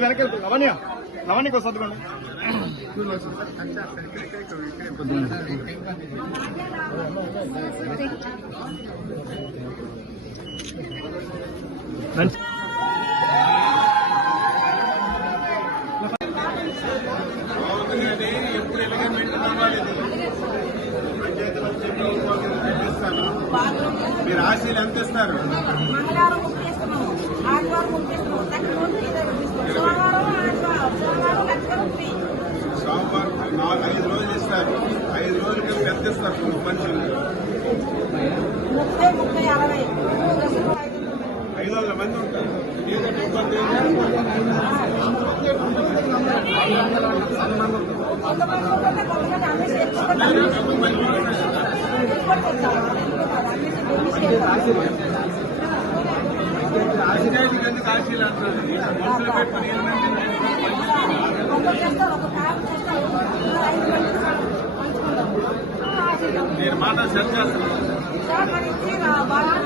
కొద్ది వెనక లవణ్య లవణ్యకి వస్తుంది సర్దుకోండి ఎప్పుడు ఎలిగమెంట్ అవ్వాలి మీరు ఆశీలు ఎంత ఇస్తారు? ఐదు రోజులు ఇస్తారు. ఐదు రోజులకి పెద్ద ఇస్తారు మనుషులు. ఐదు వందల మంది ఉంటారు. ఏదంటే ఇబ్బంది ఎందుకు ఆశీలు అంటారు. మనుషులు పెట్టుకుని మాట సెట్